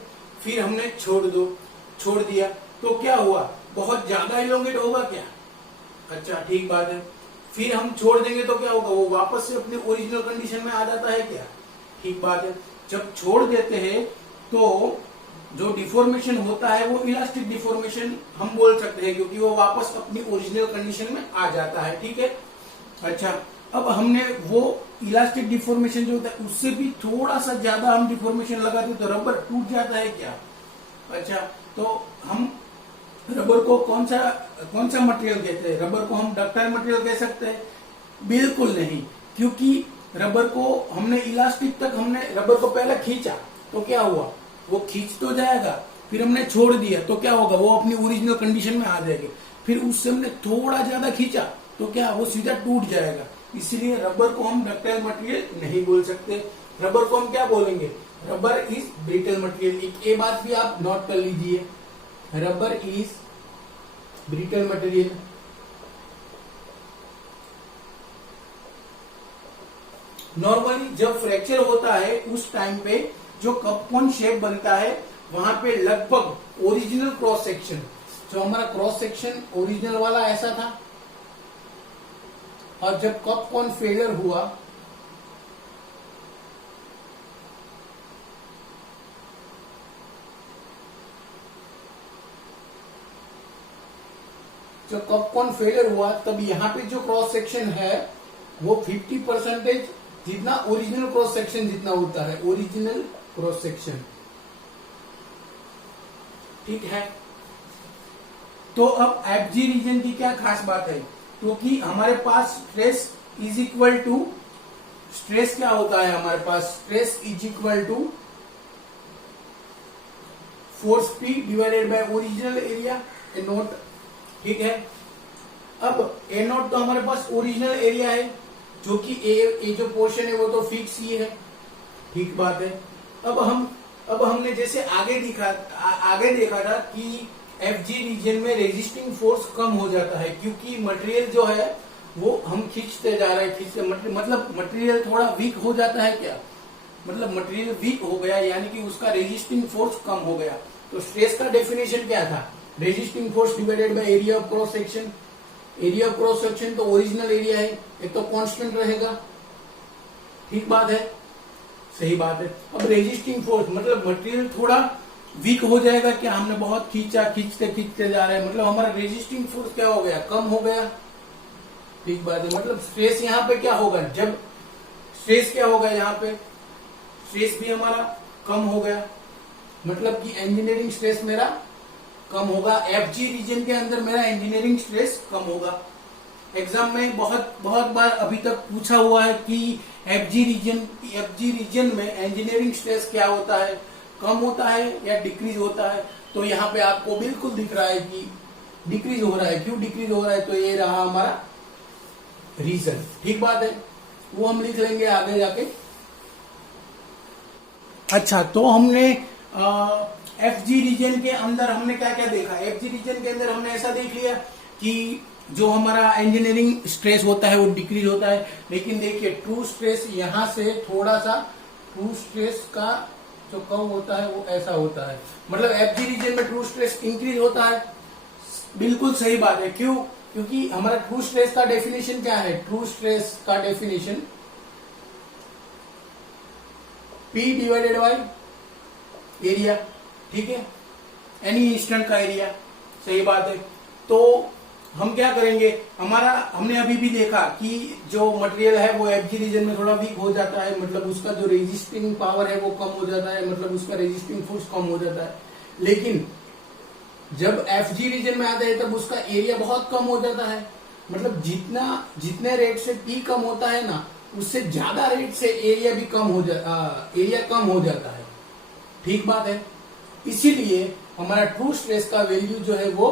फिर हमने छोड़ दिया, तो क्या हुआ, बहुत ज्यादा इलोंगेट होगा क्या, अच्छा ठीक बात है। फिर हम छोड़ देंगे तो क्या होगा, वो वापस से अपने ओरिजिनल कंडीशन में आ जाता है क्या? ठीक बात है। जब छोड़ देते हैं तो जो डिफॉर्मेशन होता है वो इलास्टिक डिफॉर्मेशन हम बोल सकते हैं, क्योंकि वो वापस अपनी ओरिजिनल कंडीशन में आ जाता है। ठीक है। अच्छा, अब हमने वो इलास्टिक डिफॉर्मेशन जो होता है उससे भी थोड़ा सा ज्यादा हम डिफॉर्मेशन लगाते तो रबर टूट जाता है क्या? अच्छा, तो हम रबर को कौन सा मटेरियल कहते हैं? रबर को हम डक्टाइल मटेरियल कह सकते हैं? बिल्कुल नहीं, क्योंकि रबर को हमने इलास्टिक तक हमने रबर को पहले खींचा तो क्या हुआ, वो खींच तो जाएगा, फिर हमने छोड़ दिया तो क्या होगा, वो अपनी ओरिजिनल कंडीशन में आ जाएगी। फिर उससे हमने थोड़ा ज्यादा खींचा तो क्या, वो सीधा टूट जाएगा। इसीलिए रबर को हम डक्टाइल मटेरियल नहीं बोल सकते। रबर को हम क्या बोलेंगे? Rubber is brittle material. एक ये बात भी आप नोट कर लीजिए, rubber is brittle material. Normally जब फ्रैक्चर होता है उस टाइम पे जो कप कोन शेप बनता है वहां पे लगभग ओरिजिनल क्रॉस सेक्शन, जो हमारा क्रॉस सेक्शन ओरिजिनल वाला ऐसा था, और जब कप कोन फेलियर हुआ तब यहाँ पे जो क्रॉस सेक्शन है वो 50% जितना ओरिजिनल क्रॉस सेक्शन जितना होता है, ओरिजिनल क्रॉस सेक्शन। ठीक है। तो अब एफजी रीजन की क्या खास बात है, क्योंकि हमारे पास stress is equal to, stress क्या होता है हमारे पास, stress is equal to force P divided by original area A naught. ठीक है। अब ए नोट तो हमारे पास ओरिजिनल एरिया है, जो कि ए जो पोर्शन है वो तो फिक्स ही है। ठीक बात है। अब हमने जैसे आगे देखा था कि एफजी रीजन में रेजिस्टिंग फोर्स कम हो जाता है, क्योंकि मटेरियल जो है वो हम खींचते जा रहे हैं, मतलब मटेरियल थोड़ा वीक हो जाता है क्या, मतलब मटेरियल वीक हो गया यानी कि उसका रेजिस्टिंग फोर्स कम हो गया। तो स्ट्रेस का डेफिनेशन क्या था, resisting force divided by area of cross section. Area of cross section तो ओरिजिनल एरिया है, एक तो कांस्टेंट रहेगा। ठीक बात है, सही बात है। अब रेजिस्टिंग फोर्स मतलब मटेरियल थोड़ा वीक हो जाएगा क्या, हमने बहुत खींचते जा रहे हैं, मतलब हमारा रेजिस्टिंग फोर्स क्या हो गया, कम हो गया। ठीक बात है। मतलब स्ट्रेस यहाँ पे क्या होगा, जब स्ट्रेस क्या होगा यहाँ पे, स्ट्रेस भी हमारा कम हो गया, मतलब कि इंजीनियरिंग स्ट्रेस मेरा कम होगा। एफजी रीजन के अंदर मेरा इंजीनियरिंग स्ट्रेस कम होगा। एग्जाम में बहुत बार अभी तक पूछा हुआ है कि एफजी रीजन में इंजीनियरिंग स्ट्रेस क्या होता है, कम होता है या डिक्रीज होता है। तो यहाँ पे आपको बिल्कुल दिख रहा है कि डिक्रीज हो रहा है। क्यों डिक्रीज हो रहा है, तो ये रहा हमारा रीजन। ठीक बात है, वो हम लिख लेंगे आगे जाके। अच्छा, तो हमने एफजी रीजन के अंदर हमने क्या क्या देखा, एफजी रीजन के अंदर हमने ऐसा देख लिया कि जो हमारा इंजीनियरिंग स्ट्रेस होता है वो डिक्रीज होता है। लेकिन देखिए ट्रू स्ट्रेस यहाँ से थोड़ा सा, ट्रू स्ट्रेस का जो कम होता है वो ऐसा होता है, मतलब एफजी रीजन में ट्रू स्ट्रेस इंक्रीज होता है। बिल्कुल सही बात है। क्यों, क्योंकि हमारा ट्रू स्ट्रेस का डेफिनेशन क्या है, ट्रू स्ट्रेस का definition P divided by area. ठीक है, एनी इंस्टेंट का एरिया। सही बात है। तो हम क्या करेंगे, हमने अभी भी देखा कि जो मटेरियल है वो एफजी रीजन में थोड़ा वीक हो जाता है, मतलब उसका जो रेजिस्टिंग पावर है वो कम हो जाता है, मतलब उसका रेजिस्टिंग फोर्स कम हो जाता है। लेकिन जब एफजी रीजन में आता है तब उसका एरिया बहुत कम हो जाता है, मतलब जितने रेट से पी कम होता है ना, उससे ज्यादा रेट से एरिया भी कम हो जाता है। ठीक बात है। इसीलिए हमारा ट्रू स्ट्रेस का वैल्यू जो है वो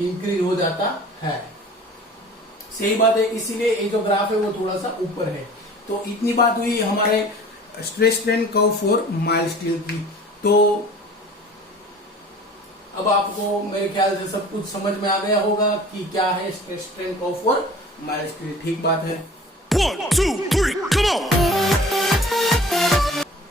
इंक्रीज हो जाता है। सही बात है। इसीलिए ये जो ग्राफ है वो थोड़ा सा ऊपर है। तो इतनी बात हुई हमारे stress strain curve for mild steel की। तो अब आपको मेरे ख्याल से सब कुछ समझ में आ गया होगा कि क्या है stress strain curve for mild steel. ठीक बात है। 1, 2, 3, come on!